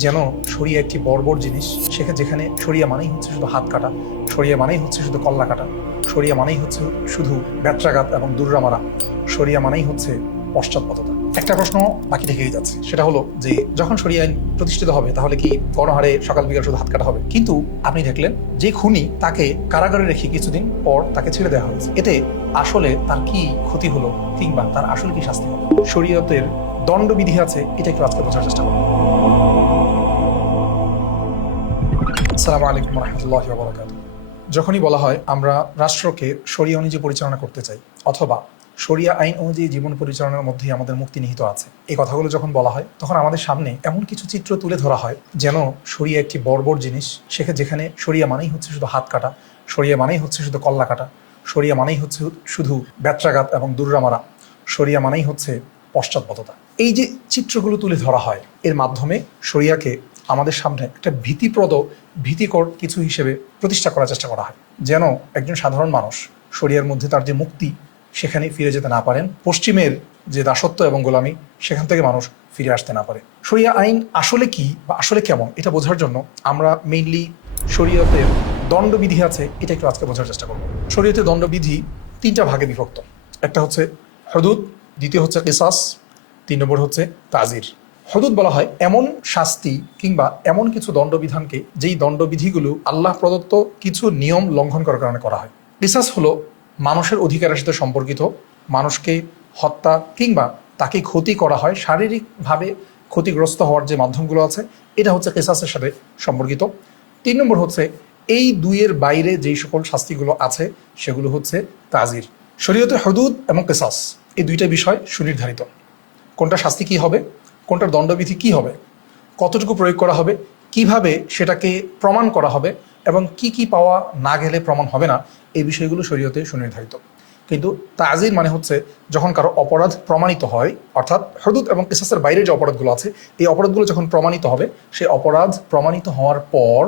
যেন শরিয়া একটি বর্বর জিনিস, যেখানে শরিয়া মানেই হচ্ছে শুধু হাত কাটা, শরিয়া মানেই হচ্ছে শুধু কল্লা কাটা, শরিয়া মানেই হচ্ছে শুধু ব্যত্রাঘাত এবং দুর্রা মারা, শরিয়া মানেই হচ্ছে পশ্চাৎপদতা। একটা প্রশ্ন বাকি থেকেই যাচ্ছে, সেটা হলো যে যখন শরিয়া আইন প্রতিষ্ঠিত হবে তাহলে কি গণহারে সকাল বিকাল শুধু হাত কাটা হবে? কিন্তু আপনি দেখলেন যে খুনি, তাকে কারাগারে রেখে কিছুদিন পর তাকে ছেড়ে দেওয়া হয়েছে। এতে আসলে তার কি ক্ষতি হলো, কিংবা তার আসলে কি শাস্তি হলো? শরীয়তের দণ্ডবিধি আছে, এটা একটু আজকে বোঝার চেষ্টা করবো। আসসালামু আলাইকুম রহমতুল্লাহি ওয়া বারাকাতুহু। যখনই বলা হয় আমরা রাষ্ট্রকে শরিয়া অনুযায়ী পরিচালনা করতে চাই, অথবা শরিয়া আইন অনুযায়ী জীবন পরিচালনার মধ্যেই আমাদের মুক্তি নিহিত আছে, এই কথাগুলো যখন বলা হয় তখন আমাদের সামনে এমন কিছু চিত্র তুলে ধরা হয় যেন শরিয়া একটি বর্বর জিনিস, যেখানে শরিয়া মানেই হচ্ছে শুধু হাত কাটা, শরিয়া মানেই হচ্ছে শুধু কল্লা কাটা, শরিয়া মানেই হচ্ছে শুধু ব্যত্রাঘাত এবং দুর্রা মারা, শরিয়া মানেই হচ্ছে পশ্চাৎপদতা। এই যে চিত্রগুলো তুলে ধরা হয়, এর মাধ্যমে শরিয়াকে আমাদের সামনে একটা ভীতিকর কিছু হিসেবে প্রতিষ্ঠা করার চেষ্টা করা হয়, যেন একজন সাধারণ মানুষ শরিয়ার মধ্যে তার যে মুক্তি, সেখানে ফিরে যেতে না পারেন, পশ্চিমের যে দাসত্ব এবং গোলামি, সেখান থেকে মানুষ ফিরে আসতে না পারে। শরিয়া আইন আসলে কি বা আসলে কেমন, এটা বোঝার জন্য আমরা মেইনলি শরীয়তের দণ্ডবিধি আছে, এটা একটু আজকে বোঝার চেষ্টা করব। শরীয়তের দণ্ডবিধি তিনটা ভাগে বিভক্ত। একটা হচ্ছে হুদুদ, দ্বিতীয় হচ্ছে কিসাস, 3 নম্বর হচ্ছে তাজির। হুদুদ বলা হয় এমন শাস্তি কিংবা এমন কিছু দণ্ডবিধানকে যেই দণ্ডবিধিগুলো আল্লাহ প্রদত্ত কিছু নিয়ম লঙ্ঘন করার কারণে করা হয়। কিসাস হলো মানুষের অধিকারের সাথে সম্পর্কিত, মানুষকে হত্যা কিংবা তাকে ক্ষতি করা হয়, শারীরিকভাবে ক্ষতিগ্রস্ত হওয়ার যে মাধ্যমগুলো আছে, এটা হচ্ছে কিসাসের সাথে সম্পর্কিত। 3 নম্বর হচ্ছে এই দুইয়ের বাইরে যেই সকল শাস্তিগুলো আছে, সেগুলো হচ্ছে তাজির। শরীয়তে হুদুদ এবং কিসাস এই দুইটা বিষয় সুনির্ধারিত। কোনটা শাস্তি কি হবে, কোনটার দণ্ডবিধি কি হবে, কতটুকু প্রয়োগ করা হবে, কিভাবে সেটাকে প্রমাণ করা হবে, এবং কি কি পাওয়া না গেলে প্রমাণ হবে না, এই বিষয়গুলো শরীয়তে সুনির্ধারিত। কিন্তু তাজির মানে হচ্ছে যখন কারো অপরাধ প্রমাণিত হয়, অর্থাৎ হুদুদ এবং কিসাসের বাইরে যে অপরাধগুলো আছে, এই অপরাধগুলো যখন প্রমাণিত হবে, সেই অপরাধ প্রমাণিত হওয়ার পর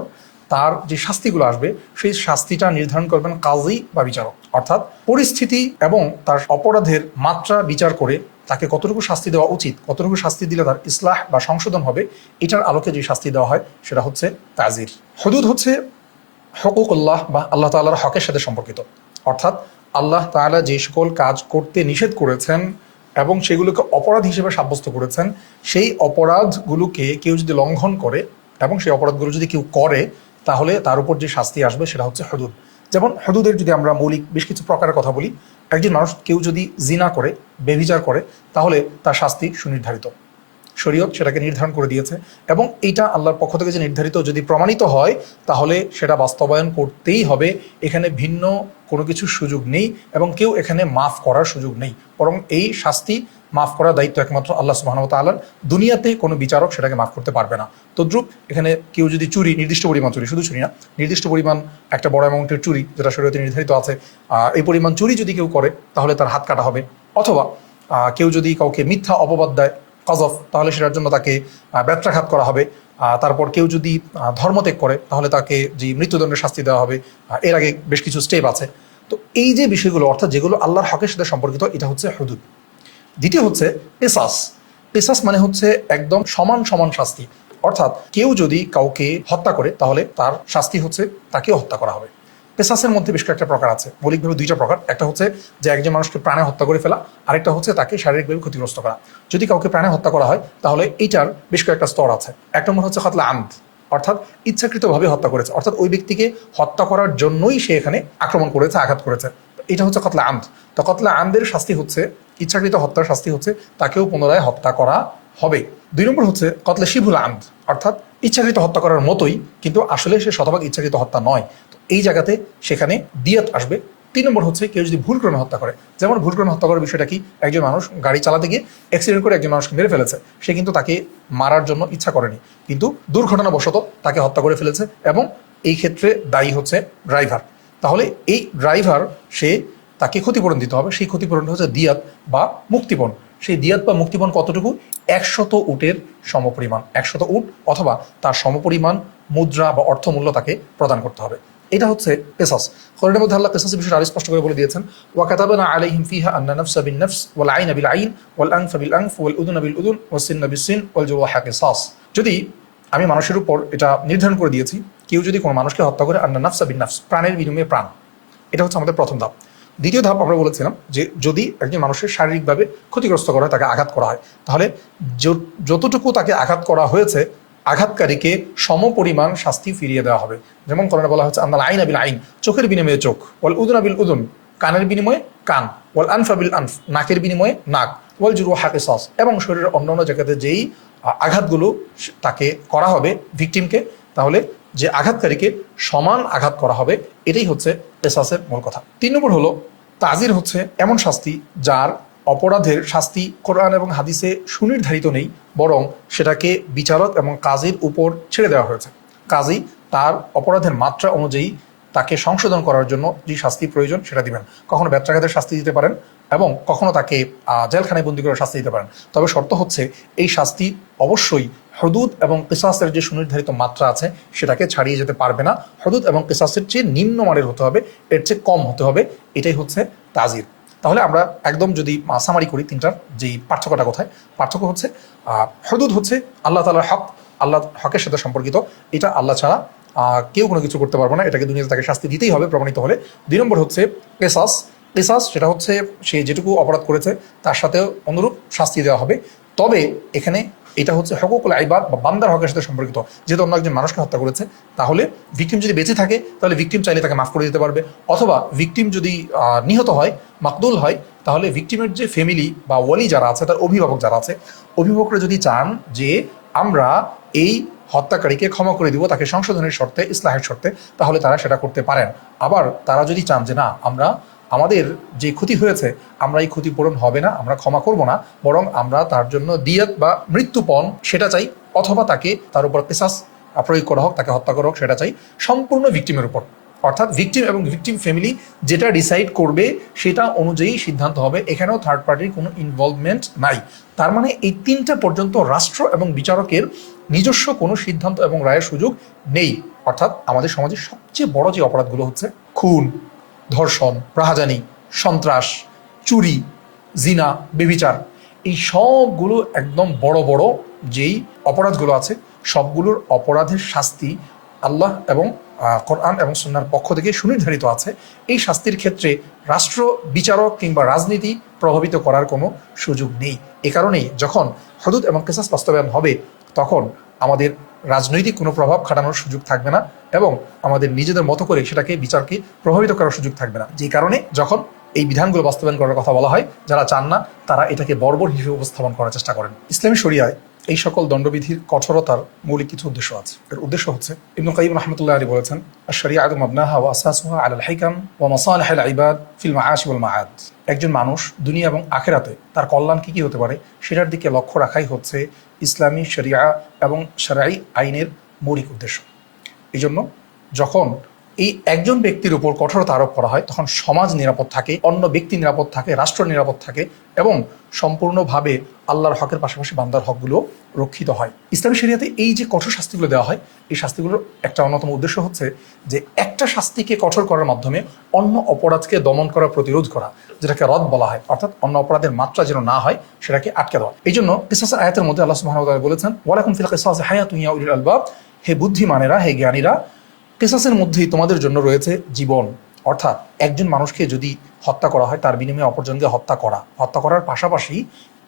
তার যে শাস্তিগুলো আসবে, সেই শাস্তিটা নির্ধারণ করবেন কাজী বা বিচারক। অর্থাৎ পরিস্থিতি এবং তার অপরাধের মাত্রা বিচার করে তাকে কতটুকু শাস্তি দেওয়া উচিত, কতটুকু শাস্তি দিলে তার ইসলাহ বা সংশোধন হবে, এটার আলোকে যে শাস্তি দেওয়া হয় সেটা হচ্ছে তাজির। হুদুদ হচ্ছে হকুকুল্লাহ বা আল্লাহ তাআলার হকের সাথে সম্পর্কিত। অর্থাৎ আল্লাহ তাআলা যে সকল কাজ করতে নিষেধ করেছেন এবং সেগুলোকে অপরাধ হিসেবে সাব্যস্ত করেছেন, সেই অপরাধগুলোকে কেউ যদি লঙ্ঘন করে এবং সেই অপরাধগুলো যদি কেউ করে, তাহলে তার উপর যে শাস্তি আসবে সেটা হচ্ছে হুদুদ। যেমন হুদুদের যদি আমরা মৌলিক বেশ কিছু প্রকারের কথা বলি, একজন মানুষ কেউ যদি জিনা করে, বেভিচার করে, তাহলে তার শাস্তি সুনির্ধারিত, শরীয়ত সেটাকে নির্ধারণ করে দিয়েছে। এবং এইটা আল্লাহর পক্ষ থেকে যে নির্ধারিত যদি প্রমাণিত হয়, তাহলে সেটা বাস্তবায়ন করতেই হবে। এখানে ভিন্ন কোনো কিছুর সুযোগ নেই এবং কেউ এখানে মাফ করার সুযোগ নেই, বরং এই শাস্তি মাফ করার দায়িত্ব একমাত্র আল্লাহ সুবহানাহু ওয়া তাআলার। দুনিয়াতে কোনো বিচারক সেটাকে মাফ করতে পারবে না। তদ্রুপ এখানে কেউ যদি চুরি, নির্দিষ্ট পরিমাণ চুরি, শুধু চুরি না, নির্দিষ্ট পরিমাণ একটা বড় অ্যামাউন্টের চুরি যেটা শরীয়তে নির্ধারিত আছে, এই পরিমাণ চুরি যদি কেউ করে, তাহলে তার হাত কাটা হবে। অথবা কেউ যদি কাউকে মিথ্যা অপবাদ দেয়, কজফ, তাহলে সেটার জন্য তাকে ব্যত্রাঘাত করা হবে। তারপর কেউ যদি ধর্মত্যাগ করে, তাহলে তাকে যে মৃত্যুদণ্ডের শাস্তি দেওয়া হবে। এর আগে বেশ কিছু স্টেপ আছে। তো এই যে বিষয়গুলো, অর্থাৎ যেগুলো আল্লাহর হকের সাথে সম্পর্কিত, এটা হচ্ছে হুদুদ। দ্বিতীয় হচ্ছে পেসাস। পেসাস মানে হচ্ছে একদম সমান সমান শাস্তি। অর্থাৎ কেউ যদি কাউকে হত্যা করে, তাহলে তার শাস্তি হচ্ছে তাকেও হত্যা করা হবে। পেসাসের মধ্যে বেশ কয়েকটা প্রকার আছে, মৌলিকভাবে 2টা প্রকার। একটা হচ্ছে যে একজন মানুষকে প্রাণে হত্যা করে ফেলা, আরেকটা হচ্ছে তাকে শারীরিকভাবে ক্ষতিগ্রস্ত করা। যদি কাউকে প্রাণে হত্যা করা হয়, তাহলে এইটার বেশ কয়েকটা স্তর আছে। এক নম্বর হচ্ছে কতলে আমদ, অর্থাৎ ইচ্ছাকৃতভাবে হত্যা করেছে, অর্থাৎ ওই ব্যক্তিকে হত্যা করার জন্যই সে এখানে আক্রমণ করেছে, আঘাত করেছে, এটা হচ্ছে কতলে আমদ। তো কতলে আমদের শাস্তি হচ্ছে, ইচ্ছাকৃত হত্যার শাস্তি হচ্ছে তাকেও পুনরায় হত্যা করা হবে। 2 নম্বর হচ্ছে কতলে শিবুল আমদ, অর্থাৎ ইচ্ছাকৃত হত্যা করার মতোই, কিন্তু আসলে সে শতভাগ ইচ্ছাকৃত হত্যা নয়। তো এই জায়গাতে সেখানে দিয়াত আসবে। 3 নম্বর হচ্ছে কেউ যদি ভুলক্রমে হত্যা করে। যেমন ভুলক্রমে হত্যা করার বিষয়টা কি, একজন মানুষ গাড়ি চালাতে গিয়ে অ্যাক্সিডেন্ট করে একজন মানুষকে মেরে ফেলেছে। সে কিন্তু তাকে মারার জন্য ইচ্ছা করেনি, কিন্তু দুর্ঘটনাবশত তাকে হত্যা করে ফেলেছে, এবং এই ক্ষেত্রে দায়ী হচ্ছে ড্রাইভার। তাহলে এই ড্রাইভার, তাকে ক্ষতিপূরণ দিতে হবে। সেই ক্ষতিপূরণটা হচ্ছে দিয়াত বা মুক্তিপণ। সেই দিয়াত বা মুক্তিপণ কতটুকু? 100 উটের সমপরিমাণ, 100 উট অথবা তার সমপরিমাণ মুদ্রা বা অর্থমূল্য তাকে প্রদান করতে হবে। এটা হচ্ছে কিসাস। কোরআনের মধ্যে আল্লাহ কিসাসের বিষয়টা আরো স্পষ্ট করে বলে দিয়েছেন, ওয়া কাতাবনা আলাইহিম ফিহা আন্না নাফসা বিন নাফস ওয়াল আইনা বিল আইন ওয়াল আনফা বিল আনফ ওয়াল উযুনা বিল উযুন ওয়াস সিন্না বিস সিন ওয়াল জুরুহা কিসাস। যদি আমি মানুষের উপর এটা নির্ধারণ করে দিয়েছি, কেউ যদি কোনো মানুষকে হত্যা করে আন্না নাফসা বিন নাফস, প্রাণের বিনিময়ে প্রাণ। এটা হচ্ছে আমাদের প্রথম ধাপ। দ্বিতীয় ধাপ আমরা বলেছিলাম যে যদি একজন মানুষের শারীরিকভাবে ক্ষতিগ্রস্ত করা হয়, তাকে আঘাত করা হয়, তাহলে যতটুকু তাকে আঘাত করা হয়েছে আঘাতকারীকে সমপরিমাণ শাস্তি ফিরিয়ে দেওয়া হবে। যেমন কোরআনে বলা হচ্ছে আন্নাল আইনা বিল আইন, চোখের বিনিময়ে চোখ, ওয়াল উযুনা বিল উযুন, কানের বিনিময়ে কান, ওয়াল আনফা বিল আনফ, নাকের বিনিময়ে নাক, ওয়াল জুরুহা কিসাস, এবং শরীরের অন্যান্য জায়গাতে যেই আঘাতগুলো তাকে করা হবে ভিকটিমকে, তাহলে যে আঘাতকারীকে সমান আঘাত করা হবে। এটাই হচ্ছে কিসাসের মূল কথা। 3 নম্বর হলো তাজির, হচ্ছে এমন শাস্তি যার অপরাধের শাস্তি কোরআন এবং হাদিসে সুনির্ধারিত নেই, বরং সেটাকে বিচারক এবং কাজীর উপর ছেড়ে দেওয়া হয়েছে। কাজী তার অপরাধের মাত্রা অনুযায়ী তাকে সংশোধন করার জন্য যে শাস্তি প্রয়োজন সেটা দিবেন। কখনো ব্যত্রাঘাতের শাস্তি দিতে পারেন এবং কখনো তাকে জেলখানায় বন্দী করে শাস্তি দিতে পারেন। তবে শর্ত হচ্ছে এই শাস্তি অবশ্যই হদুদ এবং কিসাসের যে সুনির্ধারিত মাত্রা আছে সেটাকে ছাড়িয়ে যেতে পারবে না। হদুদ এবং কিসাসের চেয়ে নিম্নমানের হতে হবে, এর চেয়ে কম হতে হবে। এটাই হচ্ছে তাজির। তাহলে আমরা একদম যদি সামারি করি তিনটার যেই পার্থক্যটা কোথায়, পার্থক্য হচ্ছে হদুদ হচ্ছে আল্লাহ তাআলার হক, আল্লাহ হকের সাথে সম্পর্কিত, এটা আল্লাহ ছাড়া কেউ কোনো কিছু করতে পারবে না, এটাকে দুনিয়াতে তাকে শাস্তি দিতেই হবে প্রমাণিত হলে। 2 নম্বর হচ্ছে কিসাস। কিসাস সেটা হচ্ছে সে যেটুকু অপরাধ করেছে তার সাথেও অনুরূপ শাস্তি দেওয়া হবে। তবে এখানে এটা হচ্ছে হকুকুল ইবাদ বা বান্দার হকের সাথে সম্পর্কিত। যেহেতু অন্য একজন মানুষকে হত্যা করেছে, তাহলে ভিকটিম যদি বেঁচে থাকে তাহলে ভিকটিম চাইলে তাকে মাফ করে দিতে পারবে, অথবা ভিকটিম যদি নিহত হয়, মাকদুল হয়, তাহলে ভিকটিমের যে ফ্যামিলি বা ওয়ালি যারা আছে, তার অভিভাবক যারা আছে, অভিভাবকরা যদি চান যে আমরা এই হত্যাকারীকে ক্ষমা করে দিব তাকে সংশোধনের শর্তে, ইসলাহের শর্তে, তাহলে তারা সেটা করতে পারেন। আবার তারা যদি চান যে না, আমরা আমাদের যে ক্ষতি হয়েছে আমরা এই ক্ষতিপূরণ হবে না, আমরা ক্ষমা করব না, বরং আমরা তার জন্য দিয়াত বা মৃত্যুপণ সেটা চাই, অথবা তাকে তার উপর কিসাস প্রয়োগ করা হোক, তাকে হত্যা করা হোক, সেটা চাই সম্পূর্ণ ভিকটিমের উপর। অর্থাৎ ভিকটিম এবং ভিকটিম ফ্যামিলি যেটা ডিসাইড করবে সেটা অনুযায়ী সিদ্ধান্ত হবে। এখানেও থার্ড পার্টির কোনো ইনভলভমেন্ট নাই। তার মানে এই 3টা পর্যন্ত রাষ্ট্র এবং বিচারকের নিজস্ব কোনো সিদ্ধান্ত এবং রায়ের সুযোগ নেই। অর্থাৎ আমাদের সমাজের সবচেয়ে বড় যে অপরাধগুলো হচ্ছে খুন, ধর্ষণ, রাহাজানি, সন্ত্রাস, চুরি, জিনা, বেবিচার, এই সবগুলো একদম বড় বড় যেই অপরাধগুলো আছে সবগুলোর অপরাধের শাস্তি আল্লাহ এবং কোরআন এবং সুন্নাহর পক্ষ থেকে সুনির্ধারিত আছে। এই শাস্তির ক্ষেত্রে রাষ্ট্র, বিচারক কিংবা রাজনীতি প্রভাবিত করার কোনো সুযোগ নেই। এ কারণেই যখন হদুদ এবং কিসাস বাস্তবায়ন হবে তখন আমাদের রাজনৈতিক কোনো প্রভাব খাটানোর সুযোগ থাকবে না এবং আমাদের নিজেদের মতো করে সেটাকে বিচারকে প্রভাবিত করার সুযোগ থাকবে না। যে কারণে যখন এই বিধানগুলো বাস্তবায়ন করার কথা বলা হয়, যারা চান না তারা এটাকে বর্বর হিসেবে উপস্থাপন করার চেষ্টা করেন। ইসলামী শরিয়ায় এই সকল দণ্ডবিধির কঠোরতার মৌলিক কিছু উদ্দেশ্য আছে। এর উদ্দেশ্য হচ্ছে, ইবনে কাইয়িম রাহমাতুল্লাহি আলাইহি বলেছেন, আশ-শরিয়াতু মাবনাহা ওয়া আসাসুহা আলাল হিকাম ওয়া মাসালিহিল ইবাদ ফিল মাআশ ওয়াল মাআদ। একজন মানুষ দুনিয়া এবং আখিরাতে তার কল্যাণ কি হতে পারে সেটার দিকে লক্ষ্য রাখাই হচ্ছে ইসলামী শরিয়া এবং শরঈ আইনের মৌলিক উদ্দেশ্য। এই জন্য যখন এই একজন ব্যক্তির উপর কঠোরতা আরোপ করা হয় তখন সমাজ নিরাপদ থাকে, অন্য ব্যক্তি নিরাপদ থাকে, রাষ্ট্র নিরাপদ থাকে এবং সম্পূর্ণভাবে আল্লাহর হকের পাশাপাশি বান্দার হকগুলো রক্ষিত হয়। ইসলামী শরিয়াতে এই যে কঠোর শাস্তিগুলো দেওয়া হয়, এই শাস্তিগুলোর একটা অন্যতম উদ্দেশ্য হচ্ছে যে একটা শাস্তিকে কঠোর করার মাধ্যমে অন্য অপরাধকে দমন করা, প্রতিরোধ করা, যেটাকে রদ বলা হয়, অর্থাৎ অন্য অপরাধের মাত্রা যেন না হয় সেটাকে আটকে দেওয়া। এই জন্য কিসাসের আয়াতের মধ্যে আল্লাহ সুবহানাহু ওয়া তাআলা বলেছেন, ওয়ালাকুম ফিল কিসাসি হায়াতুন ইয়া উলিল আলবাব, হে বুদ্ধিমানেরা, হে জ্ঞানীরা, কিসাসের মধ্যেই তোমাদের জন্য রয়েছে জীবন। অর্থাৎ একজন মানুষকে যদি হত্যা করা হয় তার বিনিময়ে অপরজনকে হত্যা করার পাশাপাশি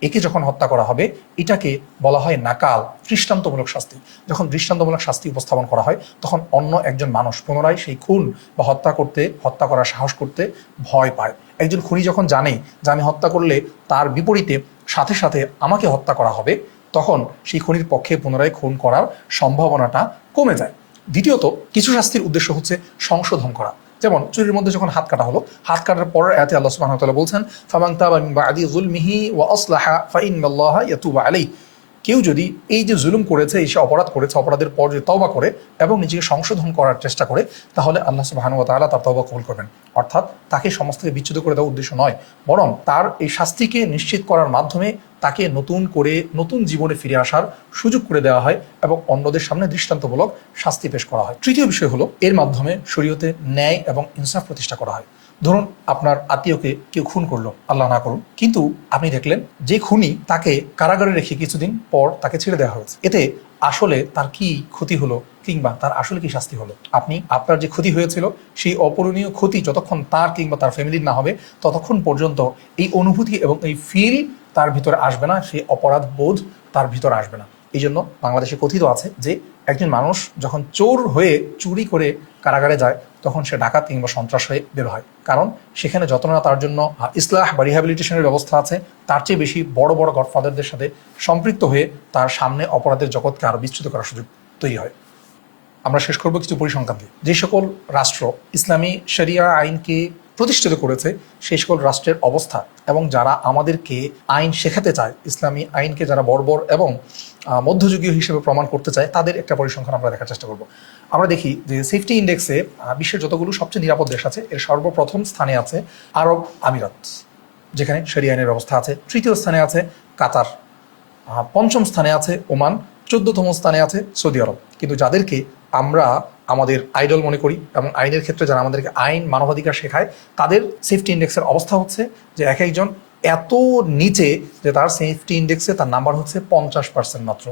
একে যখন হত্যা করা হবে এটাকে বলা হয় নাকাল, দৃষ্টান্তমূলক শাস্তি। যখন দৃষ্টান্তমূলক শাস্তি উপস্থাপন করা হয় তখন অন্য একজন মানুষ পুনরায় সেই খুন বা হত্যা করার সাহস করতে ভয় পায়। একজন খুনি যখন জানে যে আমি হত্যা করলে তার বিপরীতে সাথে সাথে আমাকে হত্যা করা হবে, তখন সেই খুনির পক্ষে পুনরায় খুন করার সম্ভাবনাটা কমে যায়। দ্বিতীয়ত, কিছু শাস্তির উদ্দেশ্য হচ্ছে সংশোধন করা। যেমন চুরির মধ্যে যখন হাত কাটা হলো, হাত কাটার পরের আয়াতে আল্লাহ সুবহানাহু ওয়া তাআলা বলছেন, ফামান তাবা মিন বাদি যুলমিহি ওয়া আসলাহা ফাইন্নাল্লাহা ইয়াতুবু আলাইহি। কেউ যদি এই যে জুলুম করেছে, এই সে অপরাধ করেছে, অপরাধের পর যদি তওবা করে এবং নিজেকে সংশোধন করার চেষ্টা করে, তাহলে আল্লাহ সুবহানাহু ওয়া তাআলা তার তওবা কবুল করবেন। অর্থাৎ তাকে সমাজ থেকে বিচ্যুত করে দেওয়ার উদ্দেশ্য নয়, বরং তার এই শাস্তিকে নিশ্চিত করার মাধ্যমে তাকে নতুন করে নতুন জীবনে ফিরে আসার সুযোগ করে দেওয়া হয় এবং অন্যদের সামনে দৃষ্টান্তমূলক শাস্তি পেশ করা হয়। তৃতীয় বিষয় হলো, এর মাধ্যমে শরীয়তে ন্যায় এবং ইনসাফ প্রতিষ্ঠা করা হয়। ধরুন আপনার আত্মীয়কে কেউ খুন করলো, আল্লাহ না করুন, কিন্তু আপনি দেখলেন যে খুনি তাকে কারাগারে রেখে কিছুদিন পর তাকে ছেড়ে দেওয়া হয়েছে। এতে আসলে তার কি ক্ষতি হলো কিংবা তার আসলে কি শাস্তি হলো। আপনি আপনার যে ক্ষতি হয়েছিল সেই অপূরণীয় ক্ষতি যতক্ষণ তার কিংবা তার ফ্যামিলির না হবে ততক্ষণ পর্যন্ত এই অনুভূতি এবং এই ফিল তার ভিতরে আসবে না, সেই অপরাধ বোধ তার ভিতরে আসবে না। এই জন্য বাংলাদেশে কথিত আছে যে একজন মানুষ যখন চোর হয়ে চুরি করে কারাগারে যায় তখন সে ডাকাত কিংবা সন্ত্রাস হয়ে বের হয়, কারণ সেখানে যত না তার জন্য ইসলাহ বা রিহ্যাবিলিটেশনের ব্যবস্থা আছে তার চেয়ে বেশি বড় বড় গডফাদারদের সাথে সম্পৃক্ত হয়ে তার সামনে অপরাধের জগৎকে আরও বিস্তৃত করার সুযোগ তৈরি হয়। আমরা শেষ করব কিছু পরিসংখ্যান দিয়ে। যে সকল রাষ্ট্র ইসলামী শরিয়া আইনকে প্রতিষ্ঠিত করেছে সেই সকল রাষ্ট্রের অবস্থা এবং যারা আমাদেরকে আইন শেখাতে চায়, ইসলামী আইনকে যারা বর্বর এবং মধ্যযুগীয় হিসেবে প্রমাণ করতে চায়, তাদের একটা পরিসংখ্যান আমরা দেখার চেষ্টা করব। আমরা দেখি যে সেফটি ইন্ডেক্সে বিশ্বের যতগুলো সবচেয়ে নিরাপদ দেশ আছে এর সর্বপ্রথম স্থানে আছে আরব আমিরাত, যেখানে শরিয়া আইনের ব্যবস্থা আছে। তৃতীয় স্থানে আছে কাতার, পঞ্চম স্থানে আছে ওমান, 14তম স্থানে আছে সৌদি আরব। কিন্তু যাদেরকে আমরা আমাদের আইডল মনে করি এবং আইনের ক্ষেত্রে যারা আমাদেরকে আইন মানবাধিকার শেখায়, তাদের সেফটি ইন্ডেক্সের অবস্থা হচ্ছে যে এক একজন এত নিচে যে তার সেফটি ইন্ডেক্সে তার নাম্বার হচ্ছে 50% মাত্র,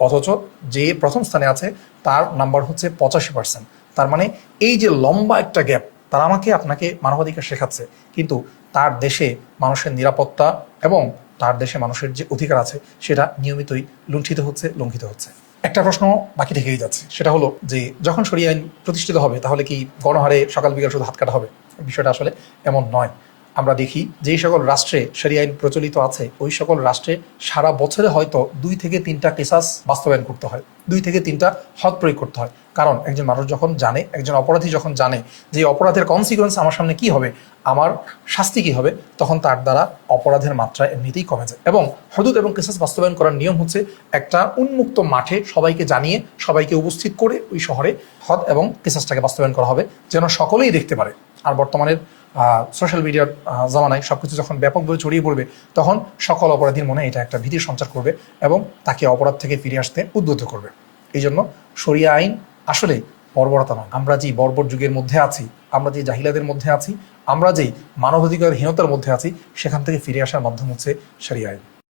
অথচ যে প্রথম স্থানে আছে তার নাম্বার হচ্ছে 85%। তার মানে এই যে লম্বা একটা গ্যাপ, তারা আমাকে আপনাকে মানবাধিকার শেখাচ্ছে কিন্তু তার দেশে মানুষের নিরাপত্তা এবং তার দেশে মানুষের যে অধিকার আছে সেটা নিয়মিতই লুণ্ঠিত হচ্ছে, লঙ্ঘিত হচ্ছে। একটা প্রশ্ন বাকি থেকেই যাচ্ছে, সেটা হলো যে যখন শরিয়া আইন প্রতিষ্ঠিত হবে তাহলে কি গণহারে সকাল বিকাল শুধু হাত কাটা হবে? বিষয়টা আসলে এমন নয়। আমরা দেখি যেই সকল রাষ্ট্রে শরিয়া আইন প্রচলিত আছে ওই সকল রাষ্ট্রে সারা বছরে হয়তো 2 থেকে 3টা কেসাস বাস্তবায়ন করতে হয়, 2 থেকে 3টা হদ প্রয়োগ করতে হয়। কারণ একজন মানুষ যখন জানে, একজন অপরাধী যখন জানে যে অপরাধের কনসিকুয়েন্স আমার সামনে কি হবে, আমার শাস্তি কি হবে, তখন তার দ্বারা অপরাধের মাত্রা এমনিতেই কমে যায়। এবং হদুদ এবং কেসাস বাস্তবায়ন করার নিয়ম হচ্ছে একটা উন্মুক্ত মাঠে সবাইকে জানিয়ে সবাইকে উপস্থিত করে ওই শহরে হদ এবং কেসাসটাকে বাস্তবায়ন করা হবে যেন সকলেই দেখতে পারে। আর বর্তমানের সোশ্যাল মিডিয়ার জামানায় সবকিছু যখন ব্যাপকভাবে ছড়িয়ে পড়বে তখন সকল অপরাধীর মনে এটা একটা ভীতির সঞ্চার করবে এবং তাকে অপরাধ থেকে ফিরে আসতে উদ্বুদ্ধ করবে। এই জন্য শরিয়া আইন আসলে বর্বরতা নয়। আমরা যে বর্বর যুগের মধ্যে আছি, আমরা যে জাহিলাদের মধ্যে আছি, আমরা যেই মানবাধিকারহীনতার মধ্যে আছি, সেখান থেকে ফিরে আসার মাধ্যম হচ্ছে শরিয়া আইন।